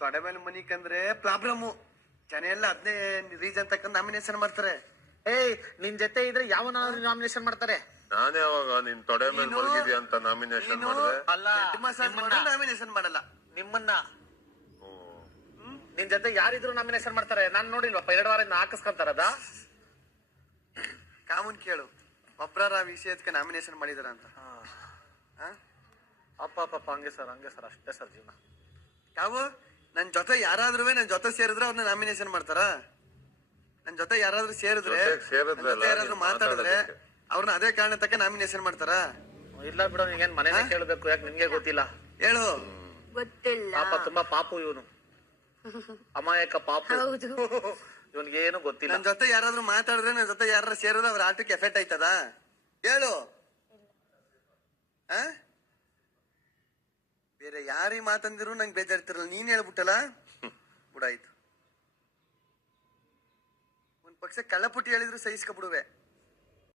ತೊಡೆ ಮೇಲೆ ಮನಿಕಂದ್ರೆ ಪ್ರಾಬ್ಲಮ್. ಜನ ಎಲ್ಲ ಅದನ್ನೇ ರೀಸನ್ ತಕ್ಕ ನಾಮಿನೇಷನ್ ಮಾಡ್ತಾರೆ. ಏಯ್ ನಿನ್ ಜೊತೆ ಇದ್ರೆ ಯಾವ ನಾಮಿನೇಷನ್ ಮಾಡ್ತಾರೆ? ನಾನೇ ಅವಾಗ ನಿನ್ ತೊಡೆ ಮೇಲೆ ಮಲಗಿದ್ಯಾ ಅಂತ ನಾಮಿನೇಷನ್ ಮಾಡಿದೆ. ಅಲ್ಲ, ನಾಮಿನೇಷನ್ ಮಾಡಲ್ಲ ನಿಮ್ಮನ್ನ. ನಿನ್ ಜೊತೆ ಯಾರಿದ್ರು ನಾಮಿನೇಷನ್ ಮಾಡ್ತಾರೆ. ನಾನ್ ನೋಡಿಲ್ವಪ್ಪ, 2 ವಾರದಿಂದ ಹಾಕಿಸ್ಕೊಂತಾರದ. ಕಾಮನ್ ಕೇಳು, ಒಬ್ರ ವಿಷಯಕ್ಕೆ ನಾಮಿನೇಷನ್ ಮಾಡಿದಾರ ಅಂತ. ಅಪ್ಪ ಹಂಗೆ ಸರ್ ಅಷ್ಟೇ ಸರ್ ಜೀವನ. ಯಾವ ನನ್ ಜೊತೆ ಯಾರಾದ್ರೂ ನನ್ ಜೊತೆ ಸೇರಿದ್ರೆ ಅವ್ರನ್ನ ನಾಮಿನೇಷನ್ ಮಾಡ್ತಾರ? ನನ್ ಜೊತೆ ಯಾರಾದ್ರೂ ಸೇರಿದ್ರೆ ಯಾರಾದ್ರೂ ಮಾತಾಡಿದ್ರೆ ಅವ್ರನ್ನ ಅದೇ ಕಾರಣ ತಕ್ಕ ನಾಮಿನೇಷನ್ ಮಾಡ್ತಾರ? ಇಲ್ಲ ಬಿಡು, ನೀಗೇನ್ ಮನೇನೆ ಕೇಳ್ಬೇಕು, ಯಾಕೆ ನಿನ್ಗೆ ಗೊತ್ತಿಲ್ಲ? ಹೇಳು. ಗೊತ್ತಿಲ್ಲ. ಪಾಪ ತುಂಬಾ ಪಾಪು ಇವನು, ಅಮಾಯಕ ಪಾಪು. ಇವನ್ಗೇನು ಗೊತ್ತಿಲ್ಲ. ನನ್ ಜೊತೆ ಯಾರಾದ್ರೂ ಮಾತಾಡಿದ್ರೆ, ನನ್ ಜೊತೆ ಯಾರು ಸೇರಿದ್ರೆ ಅವ್ರ ಆಟಕ್ಕೆ ಎಫೆಕ್ಟ್ ಆಯ್ತದ? ಹೇಳು. ಬೇರೆ ಯಾರೀ ಮಾತಂದಿರು ನಂಗೆ ಬೇಜಾರ್ತಿರಲ್ಲ, ನೀನ್ ಹೇಳ್ಬಿಟ್ಟಲ್ಲ ಬಿಡಾಯ್ತು. ಒಂದ್ ಪಕ್ಷ ಕಳ್ಳಪುಟ್ಟಿ ಹೇಳಿದ್ರು ಸಹಿಸ್ಕೊಬಿಡುವೆ.